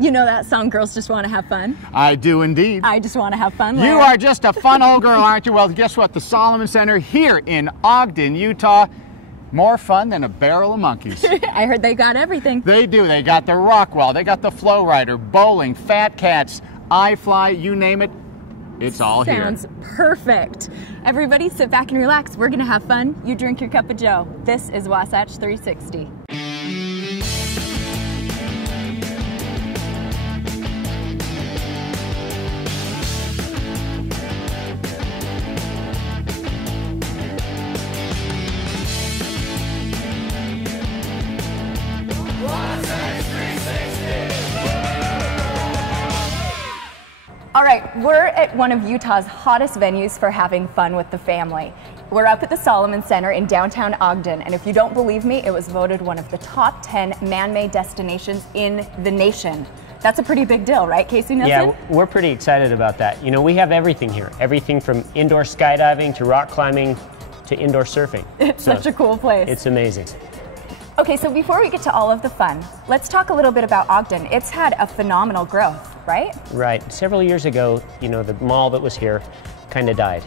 You know that song, Girls Just Want to Have Fun? I do indeed. I just want to have fun. You are just a fun old girl, aren't you? Well, guess what? The Solomon Center here in Ogden, Utah, more fun than a barrel of monkeys. I heard they got everything. They do. They got the Rockwell, they got the Flow Rider, bowling, Fat Cats, iFly, you name it. It's all here. Sounds perfect. Everybody sit back and relax. We're going to have fun. You drink your cup of joe. This is Wasatch 360. All right, we're at one of Utah's hottest venues for having fun with the family. We're up at the Solomon Center in downtown Ogden, and if you don't believe me, it was voted one of the top 10 man-made destinations in the nation. That's a pretty big deal, right, Casey Nielsen? Yeah, we're pretty excited about that. You know, we have everything here. Everything from indoor skydiving to rock climbing to indoor surfing. It's such a cool place. It's amazing. Okay, so before we get to all of the fun, let's talk a little bit about Ogden. It's had a phenomenal growth, right? Right. Several years ago, you know, the mall that was here kind of died.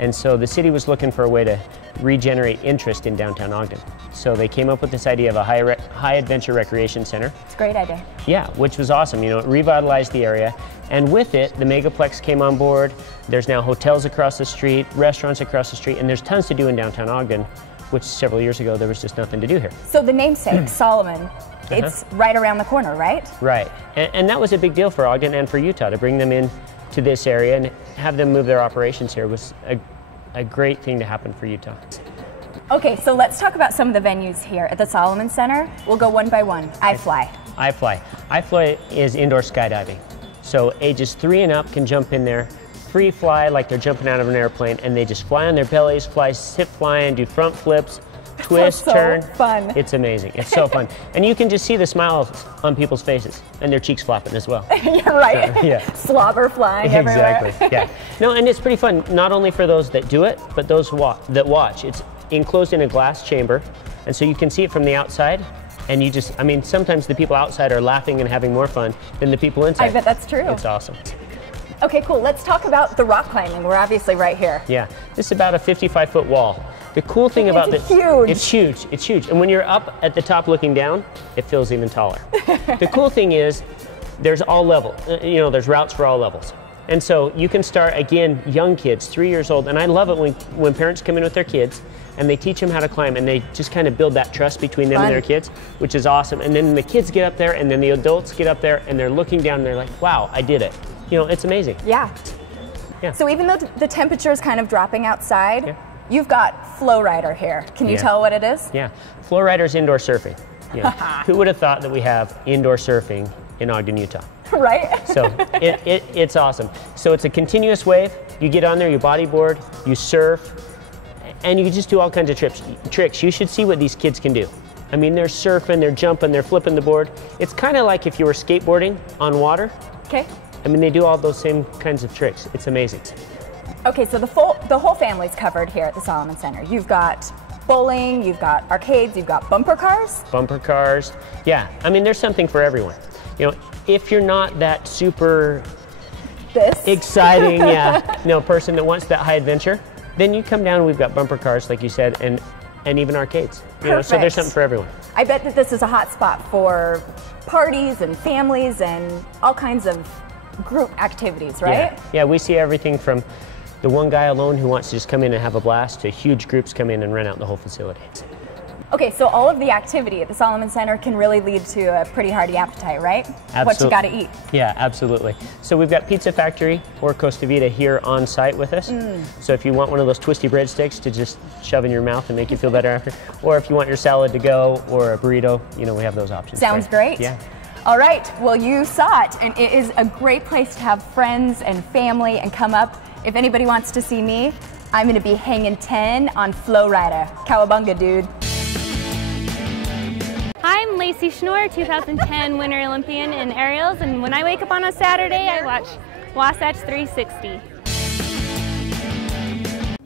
And so the city was looking for a way to regenerate interest in downtown Ogden. So they came up with this idea of a high adventure recreation center. It's a great idea. Yeah, which was awesome. You know, it revitalized the area. And with it, the Megaplex came on board. There's now hotels across the street, restaurants across the street, and there's tons to do in downtown Ogden, which several years ago there was just nothing to do here. So the namesake, Solomon, it's right around the corner, right? Right, and that was a big deal for Ogden and for Utah to bring them in to this area and have them move their operations here was a great thing to happen for Utah. Okay, so let's talk about some of the venues here at the Solomon Center. We'll go one by one. iFly. iFly is indoor skydiving. So ages 3 and up can jump in there, free fly like they're jumping out of an airplane, and they just fly on their bellies, fly zip flying, do front flips, twist, turn. Fun. It's amazing. It's so fun. And you can just see the smiles on people's faces and their cheeks flopping as well. Yeah, right. So, yeah. Slobber flying everywhere. Exactly. Yeah. No, and it's pretty fun, not only for those that do it, but those that watch. It's enclosed in a glass chamber, and so you can see it from the outside. And you just, I mean, sometimes the people outside are laughing and having more fun than the people inside. I bet that's true. It's awesome. Okay, cool. Let's talk about the rock climbing. We're obviously right here. Yeah, this is about a 55-foot wall. The cool thing about this, it's huge. It's huge. And when you're up at the top looking down, it feels even taller. The cool thing is, there's all level. You know, there's routes for all levels. And so you can start, again, young kids, 3 years old. And I love it when parents come in with their kids and they teach them how to climb and they just kind of build that trust between them and their kids, which is awesome. And then the kids get up there and then the adults get up there and they're looking down and they're like, wow, I did it. You know, it's amazing. Yeah. So even though the temperature is kind of dropping outside, you've got Flow Rider here. Can you tell what it is? Yeah, Flow Rider is indoor surfing. Yeah. Who would have thought that we have indoor surfing in Ogden, Utah? Right. So it's awesome. So it's a continuous wave. You get on there, you bodyboard, you surf, and you can just do all kinds of tricks. You should see what these kids can do. I mean, they're surfing, they're jumping, they're flipping the board. It's kind of like if you were skateboarding on water. Okay. I mean, they do all those same kinds of tricks. It's amazing. Okay, so the whole family's covered here at the Solomon Center. You've got bowling, you've got arcades, you've got bumper cars. Bumper cars. Yeah, I mean, there's something for everyone. You know, if you're not that super exciting person that wants that high adventure, then you come down, we've got bumper cars, like you said, and even arcades. You know, so there's something for everyone. I bet that this is a hot spot for parties and families and all kinds of group activities, right? Yeah, we see everything from the one guy alone who wants to just come in and have a blast to huge groups come in and rent out the whole facility. Okay, so all of the activity at the Solomon Center can really lead to a pretty hearty appetite, right? Absolutely. What you got to eat. Yeah, absolutely. So we've got Pizza Factory or Costa Vida here on site with us. So if you want one of those twisty breadsticks to just shove in your mouth and make you feel better after, or if you want your salad to go or a burrito, you know, we have those options. Sounds great. Yeah. All right, well, you saw it, and it is a great place to have friends and family and come up. If anybody wants to see me, I'm going to be hanging 10 on Flow Rider. Cowabunga, dude. I'm Lacey Schnorr, 2010 Winter Olympian in aerials, and when I wake up on a Saturday, I watch Wasatch 360.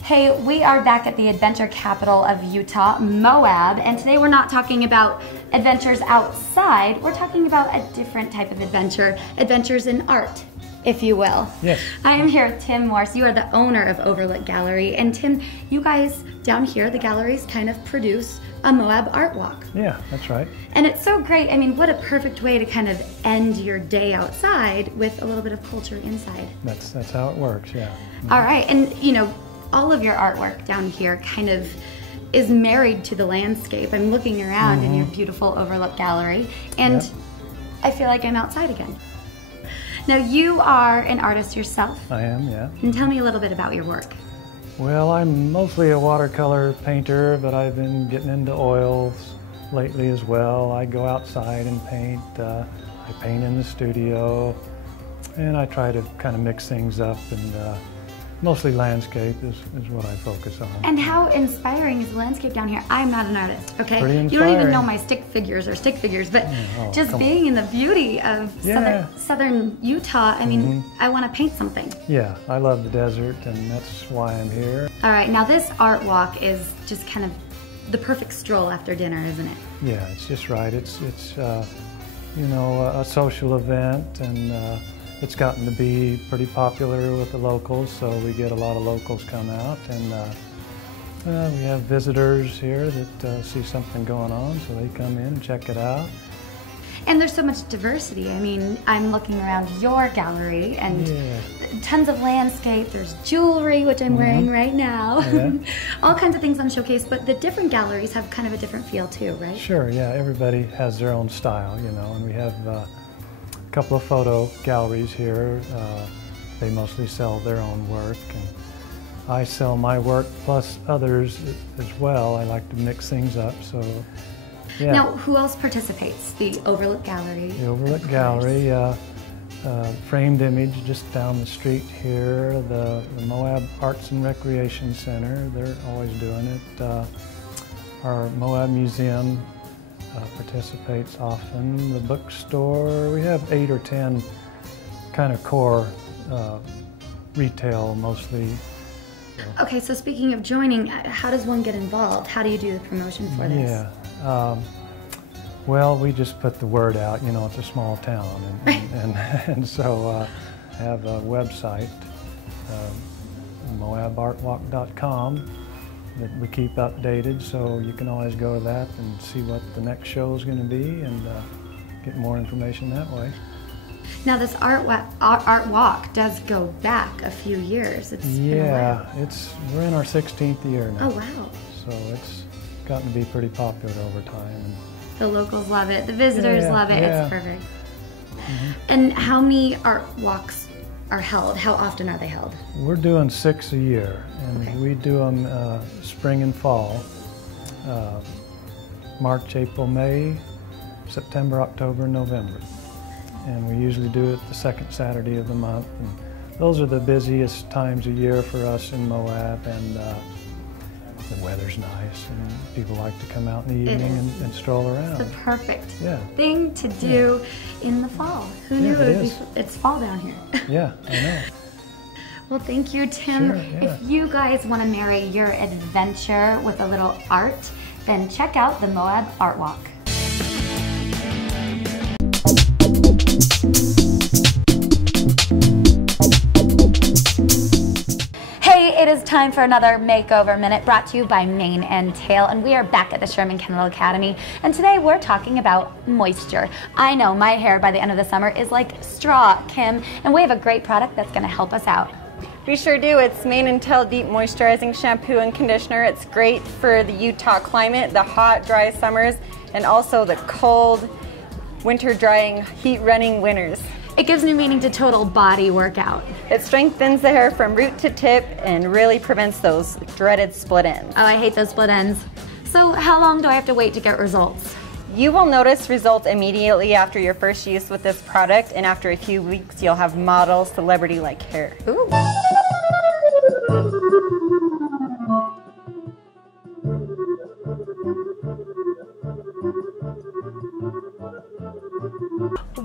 Hey, we are back at the adventure capital of Utah, Moab, and today we're not talking about adventures outside, we're talking about a different type of adventure, adventures in art, if you will. Yes. I am here with Tim Morse. You are the owner of Overlook Gallery. And Tim, you guys down here, the galleries kind of produce a Moab art walk. Yeah, that's right. And it's so great. I mean, what a perfect way to kind of end your day outside with a little bit of culture inside. That's how it works, yeah. All right, and you know, all of your artwork down here kind of is married to the landscape. I'm looking around in your beautiful Overlook Gallery, and I feel like I'm outside again. Now, you are an artist yourself. I am, yeah. And tell me a little bit about your work. Well, I'm mostly a watercolor painter, but I've been getting into oils lately as well. I go outside and paint. I paint in the studio, and I try to kind of mix things up, and mostly landscape is what I focus on. And how inspiring is the landscape down here? I'm not an artist, okay? Pretty You don't even inspiring. know my stick figures, but just being in the beauty of southern Utah, I mean, I want to paint something. Yeah, I love the desert, and that's why I'm here. All right, now this art walk is just kind of the perfect stroll after dinner, isn't it? Yeah, it's just right. It's you know, a social event, and it's gotten to be pretty popular with the locals, so we get a lot of locals come out, and we have visitors here that see something going on, so they come in and check it out. And there's so much diversity. I mean, I'm looking around your gallery and tons of landscape. There's jewelry, which I'm wearing right now. All kinds of things on showcase, but the different galleries have kind of a different feel too, right? Sure, yeah, everybody has their own style, you know, and we have couple of photo galleries here. They mostly sell their own work, and I sell my work plus others as well. I like to mix things up, so yeah. Now, who else participates? The Overlook Gallery? The Overlook Gallery, framed image just down the street here, the Moab Arts and Recreation Center, they're always doing it. Our Moab Museum participates often. The bookstore, we have 8 or 10 kind of core retail mostly. Okay, so speaking of joining, how does one get involved? How do you do the promotion for this? Yeah, well, we just put the word out, you know, it's a small town, and so I have a website, moabartwalk.com, that we keep updated, so you can always go to that and see what the next show is going to be, and get more information that way. Now, this art walk does go back a few years. It's been a while. We're in our 16th year now. Oh wow! So it's gotten to be pretty popular over time. And the locals love it. The visitors love it. It's perfect. And how many art walks are held? How often are they held? We're doing 6 a year, and we do them spring and fall, March, April, May, September, October, November. And we usually do it the second Saturday of the month. And those are the busiest times of year for us in Moab, and the weather's nice, and people like to come out in the evening and stroll around. It's the perfect thing to do in the fall. Who knew it's fall down here? Yeah, I know. Well, thank you, Tim. Sure, If you guys want to marry your adventure with a little art, then check out the Moab Art Walk. It is time for another Makeover Minute brought to you by Mane and Tail, and we are back at the Sherman Kennel Academy, and today we're talking about moisture. I know my hair by the end of the summer is like straw, Kim, and we have a great product that's going to help us out. We sure do. It's Mane and Tail Deep Moisturizing Shampoo and Conditioner. It's great for the Utah climate, the hot, dry summers, and also the cold, winter drying, heat running winters. It gives new meaning to total body workout. It strengthens the hair from root to tip and really prevents those dreaded split ends. Oh, I hate those split ends. So how long do I have to wait to get results? You will notice results immediately after your first use with this product, and after a few weeks you'll have model, celebrity-like hair. Ooh.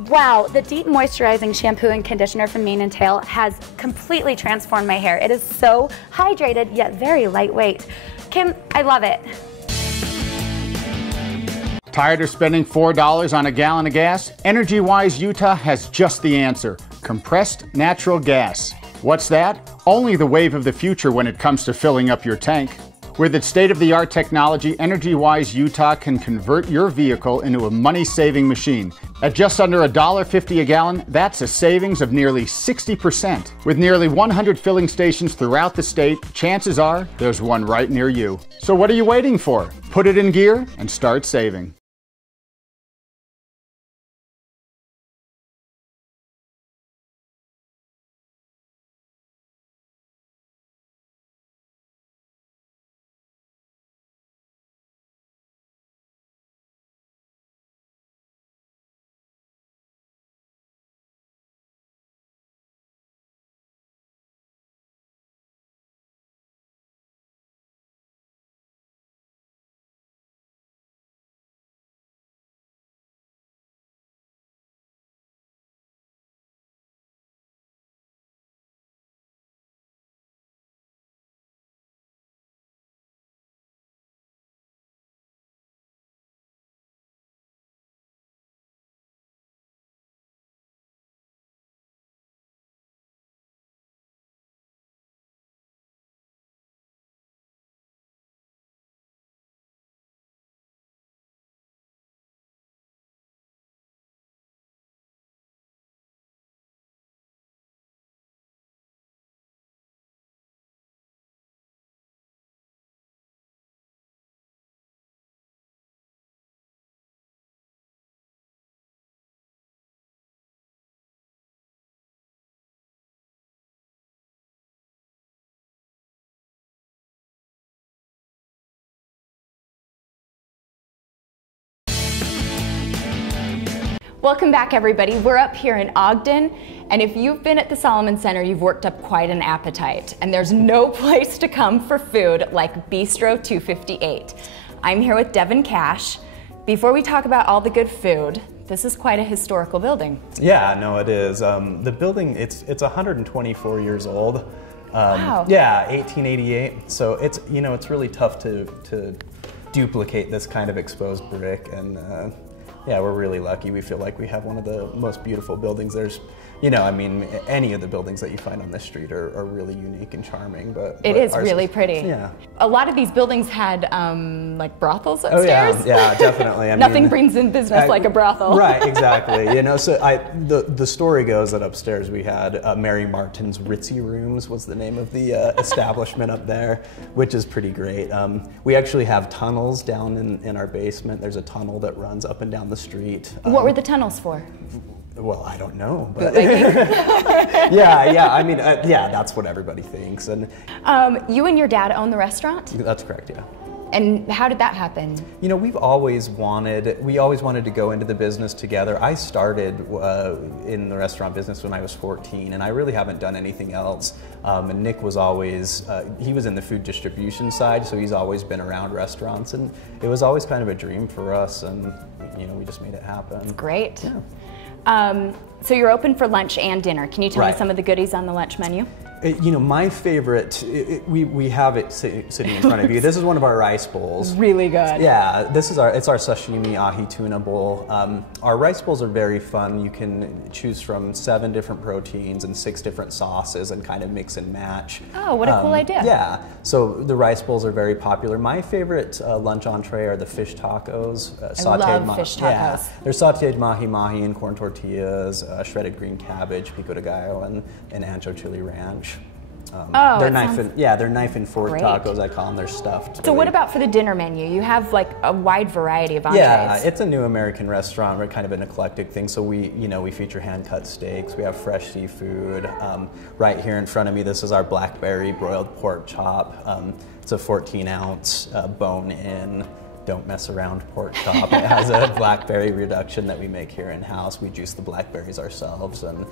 Wow, the deep moisturizing shampoo and conditioner from Mane and Tail has completely transformed my hair. It is so hydrated yet very lightweight. Kim, I love it. Tired of spending $4 on a gallon of gas? EnergyWise Utah has just the answer: compressed natural gas. What's that? Only the wave of the future when it comes to filling up your tank. With its state-of-the-art technology, EnergyWise Utah can convert your vehicle into a money-saving machine. At just under $1.50 a gallon, that's a savings of nearly 60%. With nearly 100 filling stations throughout the state, chances are there's one right near you. So what are you waiting for? Put it in gear and start saving. Welcome back, everybody. We're up here in Ogden, and if you've been at the Solomon Center, you've worked up quite an appetite, and there's no place to come for food like Bistro 258. I'm here with Devin Cash. Before we talk about all the good food, this is quite a historical building. Yeah, no, it is. The building, it's 124 years old. Wow. Yeah, 1888. So it's, you know, it's really tough to duplicate this kind of exposed brick, and yeah, we're really lucky. We feel like we have one of the most beautiful buildings. There's, you know, I mean, any of the buildings that you find on this street are really unique and charming, but it is really pretty. Yeah. A lot of these buildings had like brothels upstairs. Oh yeah, definitely. I Nothing mean, brings in business like a brothel. Right, exactly. You know, so the story goes that upstairs we had Mary Martin's Ritzy Rooms was the name of the establishment up there, which is pretty great. We actually have tunnels down in our basement. There's a tunnel that runs up and down the street. What were the tunnels for? Well, I don't know, but yeah. I mean, yeah, that's what everybody thinks. And you and your dad own the restaurant? That's correct, yeah. And how did that happen? You know, we always wanted to go into the business together. I started in the restaurant business when I was 14, and I really haven't done anything else. And Nick was always, he was in the food distribution side, so he's always been around restaurants, and it was always kind of a dream for us, and you know, we just made it happen. Great. Yeah. So you're open for lunch and dinner. Can you tell me some of the goodies on the lunch menu? You know, my favorite, we have it sitting in front of you. This is one of our rice bowls. Really good. Yeah, it's our sashimi ahi tuna bowl. Our rice bowls are very fun. You can choose from 7 different proteins and 6 different sauces and kind of mix and match. Oh, what a cool idea. Yeah, so the rice bowls are very popular. My favorite lunch entree are the fish tacos. I love fish tacos. Yeah, they're sauteed mahi-mahi and corn tortillas, shredded green cabbage, pico de gallo, and ancho chili ranch. They're knife and fork tacos, I call them. They're stuffed. So what about for the dinner menu? You have like a wide variety of entrees. Yeah, it's a new American restaurant. We're kind of an eclectic thing. So we feature hand-cut steaks. We have fresh seafood. Right here in front of me, this is our blackberry broiled pork chop. It's a 14-ounce bone-in. Don't mess around pork chop. It has a blackberry reduction that we make here in-house. We juice the blackberries ourselves, and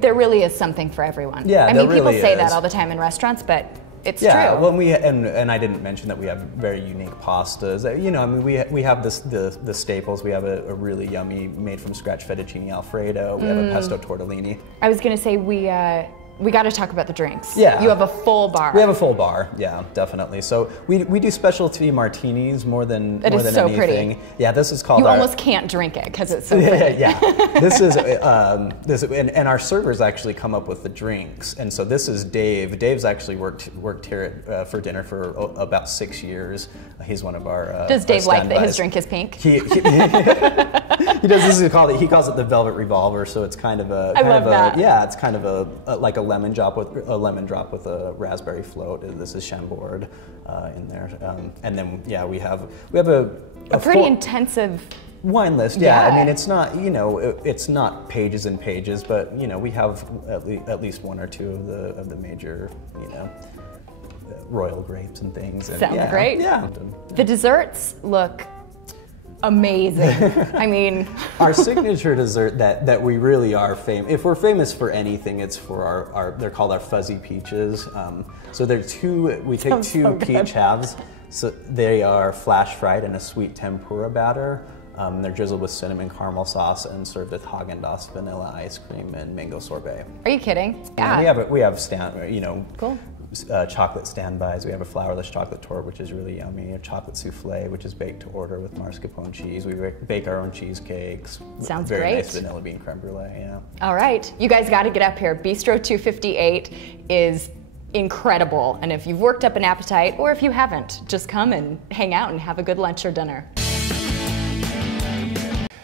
there really is something for everyone. Yeah, I mean, people say that all the time in restaurants, but it's true. Well, and I didn't mention that we have very unique pastas. You know, I mean, we have the staples. We have a really yummy made from scratch fettuccine alfredo. We have a pesto tortellini. I was going to say We got to talk about the drinks. Yeah. You have a full bar. We have a full bar, yeah, definitely. So we do specialty martinis more than It is so anything. pretty. Yeah, this is called. You almost can't drink it because it's so pretty. Yeah. This is and our servers actually come up with the drinks, and so this is Dave. Dave's actually worked here for dinner for about 6 years. He's one of our. Does Dave like that his standbys. drink is pink? He does. This is called. He calls it the Velvet Revolver. So it's kind of a. I love that. Yeah, it's kind of like a lemon drop with a raspberry float. This is Chambord in there, and then we have a pretty intensive wine list. Yeah, I mean it's not it's not pages and pages, but we have at least one or two of the major royal grapes and things. And Sounds great. Yeah. The desserts look amazing. I mean, our signature dessert that we really are famous. If we're famous for anything, it's for our they're called our fuzzy peaches. So they're we take two peach halves. So they are flash fried in a sweet tempura batter. They're drizzled with cinnamon caramel sauce and served with Haagen-Dazs vanilla ice cream and mango sorbet. Are you kidding? Yeah. And we have Cool. Chocolate standbys. We have a flourless chocolate torte, which is really yummy. A chocolate souffle, which is baked to order with mascarpone cheese. We bake our own cheesecakes. Sounds very great. Nice vanilla bean creme brulee. Yeah. All right, you guys got to get up here. Bistro 258 is incredible, and if you've worked up an appetite, or if you haven't, just come and hang out and have a good lunch or dinner.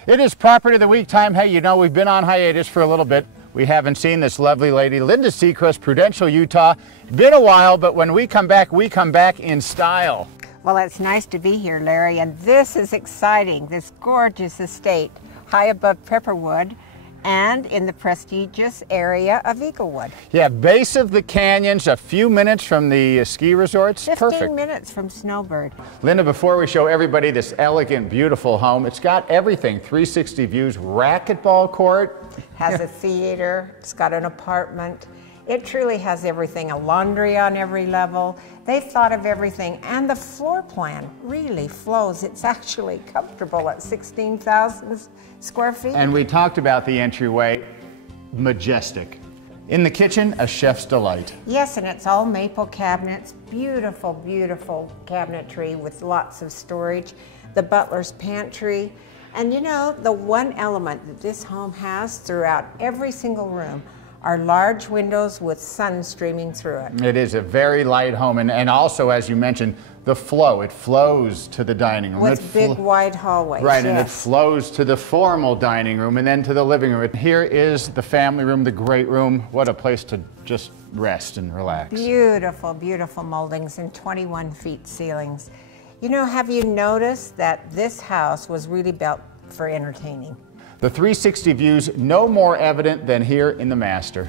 It is Property of the Week time. Hey, we've been on hiatus for a little bit. We haven't seen this lovely lady, Linda Seacrest, Prudential, Utah. Been a while, but when we come back in style. Well, it's nice to be here, Larry, and this is exciting. This gorgeous estate, high above Pepperwood and in the prestigious area of Eaglewood. Yeah, base of the canyons, a few minutes from the ski resorts. 15 minutes from Snowbird. Linda, before we show everybody this elegant, beautiful home, it's got everything. 360 views, racquetball court. Has a theater, it's got an apartment. It truly has everything, a laundry on every level. They've thought of everything, and the floor plan really flows. It's actually comfortable at 16,000 square feet. And we talked about the entryway, majestic. In the kitchen, a chef's delight. Yes, and it's all maple cabinets, beautiful, beautiful cabinetry with lots of storage. The butler's pantry. And the one element that this home has throughout every single room are large windows with sun streaming through it. It is a very light home, and also, as you mentioned, the flow. It flows to the dining room. With big wide hallways. Right, yes. And it flows to the formal dining room and then to the living room. Here is the family room, the great room. What a place to just rest and relax. Beautiful, beautiful moldings and 21 feet ceilings. Have you noticed that this house was really built for entertaining? The 360 views, no more evident than here in the master.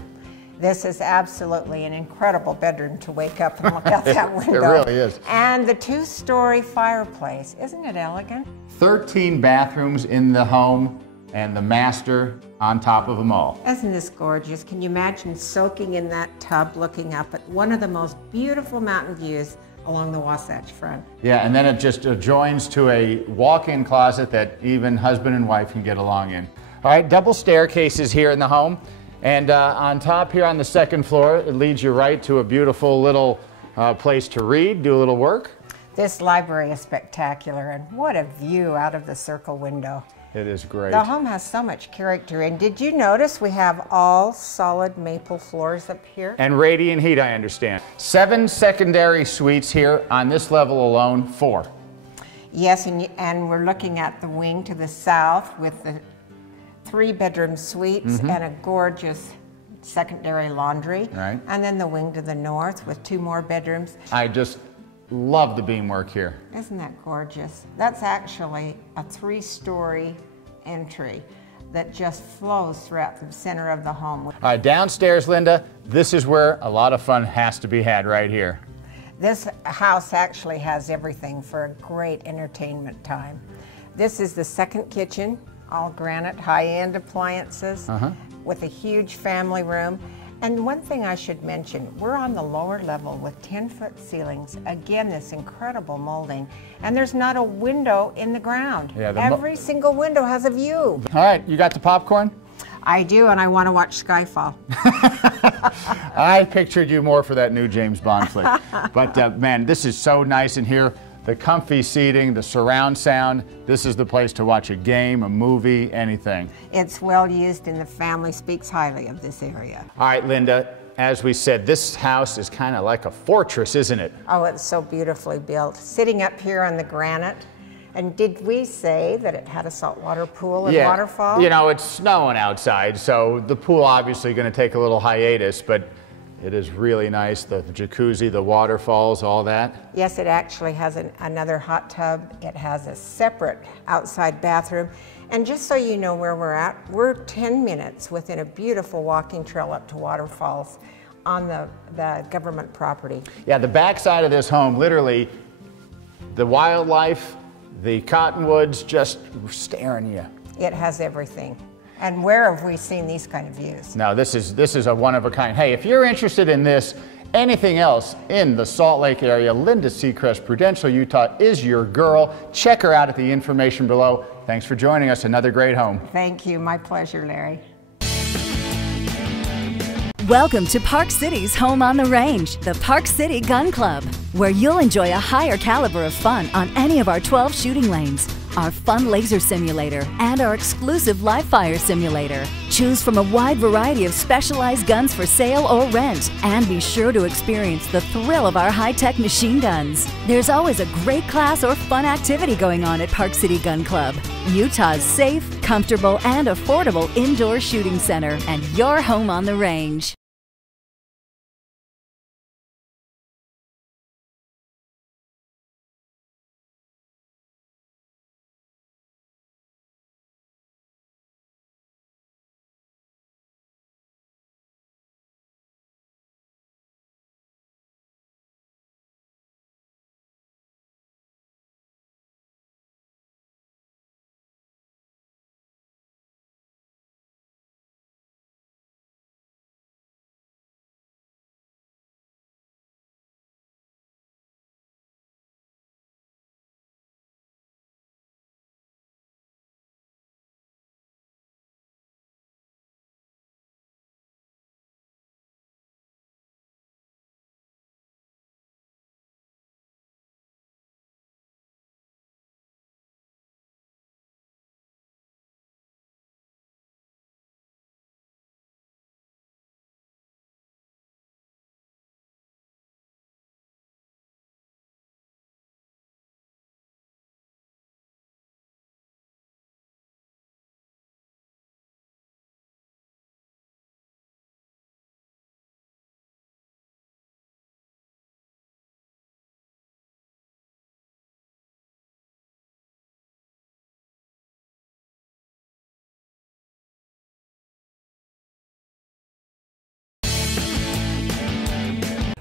This is absolutely an incredible bedroom to wake up and look out that window. It really is. And the two-story fireplace, isn't it elegant? 13 bathrooms in the home and the master on top of them all. Isn't this gorgeous? Can you imagine soaking in that tub looking up at one of the most beautiful mountain views along the Wasatch Front? Yeah, and then it just adjoins to a walk-in closet that even husband and wife can get along in. All right, double staircases here in the home. And on top here on the second floor, it leads you right to a beautiful little place to read, do a little work. This library is spectacular, and what a view out of the circle window. It is great. The home has so much character, and did you notice we have all solid maple floors up here? And radiant heat, I understand. 7 secondary suites here on this level alone, 4. Yes, and we're looking at the wing to the south with the 3-bedroom suites and a gorgeous secondary laundry. Right. And then the wing to the north with 2 more bedrooms. I just love the beamwork here. Isn't that gorgeous? That's actually a 3-story entry that just flows throughout the center of the home. All right, downstairs, Linda, this is where a lot of fun has to be had right here. This house actually has everything for a great entertainment time. This is the second kitchen, all granite, high-end appliances with a huge family room. And one thing I should mention, we're on the lower level with 10-foot ceilings. Again, this incredible molding. And there's not a window in the ground. Yeah, Every single window has a view. All right, you got the popcorn? I do, and I want to watch Skyfall. I pictured you more for that new James Bond flick. But man, this is so nice in here. The comfy seating, the surround sound. This is the place to watch a game, a movie, anything. It's well used, and the family speaks highly of this area. All right, Linda, as we said, this house is kind of like a fortress, isn't it? Oh, it's so beautifully built. Sitting up here on the granite. And did we say that it had a saltwater pool and waterfall? You know, it's snowing outside, so the pool obviously going to take a little hiatus, but it is really nice. The jacuzzi, the waterfalls, all that. Yes, it actually has another hot tub. It has a separate outside bathroom. And just so you know where we're at, we're 10 minutes within a beautiful walking trail up to waterfalls on the government property. Yeah, the backside of this home, literally, the wildlife, the cottonwoods just staring you. It has everything. And where have we seen these kind of views? No, this is a one of a kind. Hey, if you're interested in this, anything else in the Salt Lake area, Linda Seacrest, Prudential, Utah is your girl. Check her out at the information below. Thanks for joining us. Another great home. Thank you. My pleasure, Larry. Welcome to Park City's Home on the Range, the Park City Gun Club, where you'll enjoy a higher caliber of fun on any of our 12 shooting lanes, our fun laser simulator, and our exclusive live fire simulator. Choose from a wide variety of specialized guns for sale or rent, and be sure to experience the thrill of our high-tech machine guns. There's always a great class or fun activity going on at Park City Gun Club, Utah's safe, comfortable, and affordable indoor shooting center, and your home on the range.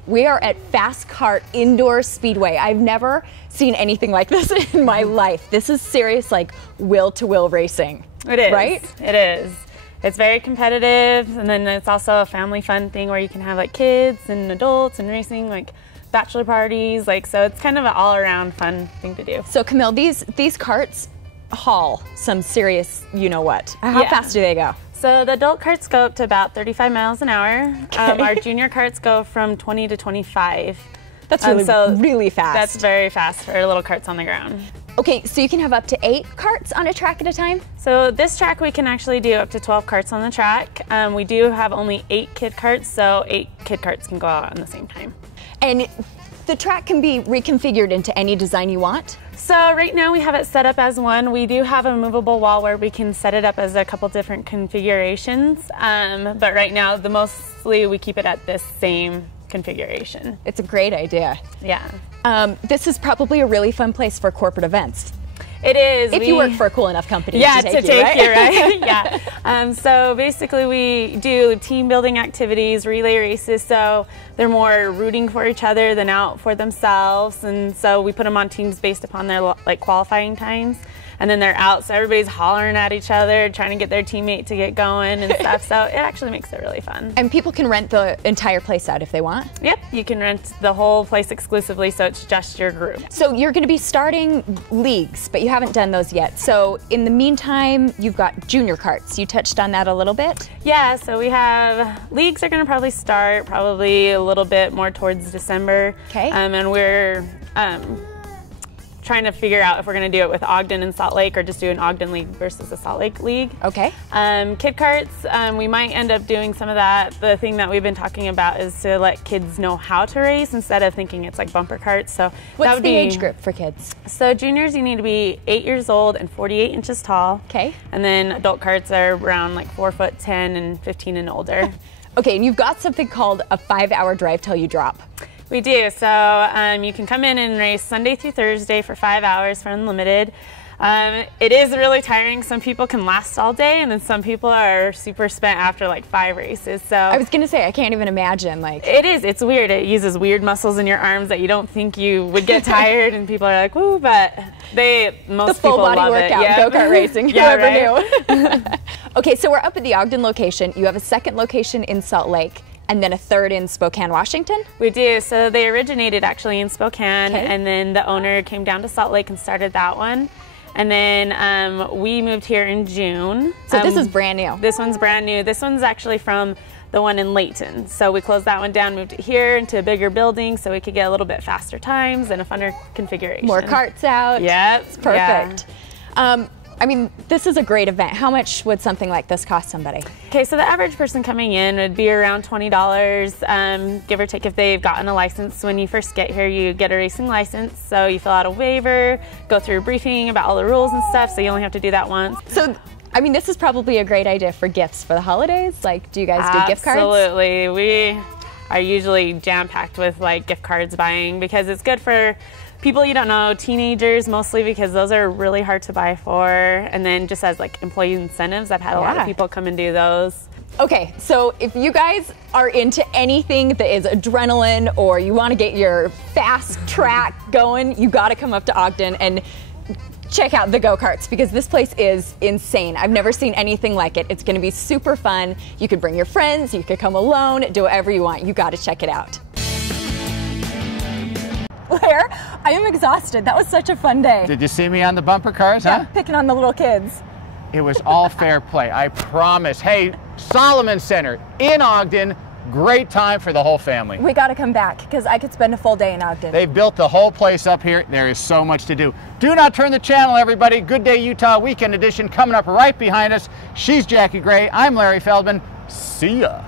We are at Fast Kart Indoor Speedway. I've never seen anything like this in my life. This is serious, like, will-to-will racing. It is. Right? It is. It's very competitive, and then it's also a family fun thing where you can have like kids and adults and racing, like bachelor parties, like, so it's kind of an all-around fun thing to do. So Camille, these karts haul some serious you-know-what. How fast do they go? So the adult carts go up to about 35 miles an hour. Okay. Our junior carts go from 20 to 25. That's really fast. That's very fast for little carts on the ground. Okay, so you can have up to 8 carts on a track at a time? So this track we can actually do up to 12 carts on the track. We do have only 8 kid carts, so 8 kid carts can go out on the same time. And the track can be reconfigured into any design you want? So right now we have it set up as one. We do have a movable wall where we can set it up as a couple different configurations. But right now, mostly we keep it at this same configuration. It's a great idea. Yeah. This is probably a really fun place for corporate events. It is. If you work for a cool enough company to take you, right? Yeah. So basically we do team building activities, relay races, so they're more rooting for each other than out for themselves. And so we put them on teams based upon their like qualifying times. and then they're out, so everybody's hollering at each other, trying to get their teammate to get going and stuff. So it actually makes it really fun. And people can rent the entire place out if they want? Yep, you can rent the whole place exclusively, so it's just your group. So you're going to be starting leagues, but you haven't done those yet. So in the meantime, you've got junior carts. You touched on that a little bit? Yeah, so we have leagues are going to probably start probably a little bit more towards December. Okay. And we're trying to figure out if we're going to do it with Ogden and Salt Lake or just do an Ogden League versus a Salt Lake League. Okay. Kid carts, we might end up doing some of that. The thing that we've been talking about is to let kids know how to race instead of thinking it's like bumper carts. So what's that would the age group for kids? So juniors, you need to be 8 years old and 48 inches tall. Okay. And then adult carts are around like 4'10" and 15 and older. Okay, and you've got something called a 5-hour drive till you drop. We do. So you can come in and race Sunday through Thursday for 5 hours for unlimited. It is really tiring. Some people can last all day, and then some people are super spent after like 5 races. So I was gonna say, I can't even imagine. Like, it is. It's weird. It uses weird muscles in your arms that you don't think you would get tired, and people are like, "Woo!" But most full people body love workout, it. go-kart racing. Yeah, whoever knew. Okay, so we're up at the Ogden location. You have a second location in Salt Lake, and then a third in Spokane, Washington? We do. So they originated actually in Spokane, and then the owner came down to Salt Lake and started that one. And then we moved here in June. So this is brand new? This one's brand new. This one's actually from the one in Layton. So we closed that one down, moved it here into a bigger building so we could get a little bit faster times and a funner configuration. More carts out. Yep. It's perfect. Yeah. I mean, this is a great event. How much would something like this cost somebody? Okay, so the average person coming in would be around $20, give or take if they've gotten a license. When you first get here, you get a racing license. So you fill out a waiver, go through a briefing about all the rules and stuff, so you only have to do that once. So, I mean, this is probably a great idea for gifts for the holidays. Like, do you guys do gift cards? Absolutely. We are usually jam-packed with like gift cards buying because it's good for people you don't know, teenagers mostly, because those are really hard to buy for. And then just as like employee incentives, I've had a lot of people come and do those. Okay, so if you guys are into anything that is adrenaline or you want to get your fast track going, you got to come up to Ogden and check out the go-karts because this place is insane. I've never seen anything like it. It's going to be super fun. You could bring your friends, you could come alone, do whatever you want. You got to check it out. Blair, I am exhausted. That was such a fun day. Did you see me on the bumper cars, huh? Picking on the little kids. It was all fair play, I promise. Hey, Solomon Center in Ogden, great time for the whole family. We got to come back because I could spend a full day in Ogden. They've built the whole place up here. There is so much to do. Do not turn the channel, everybody. Good Day Utah Weekend Edition coming up right behind us. She's Jackie Gray. I'm Larry Feldman. See ya.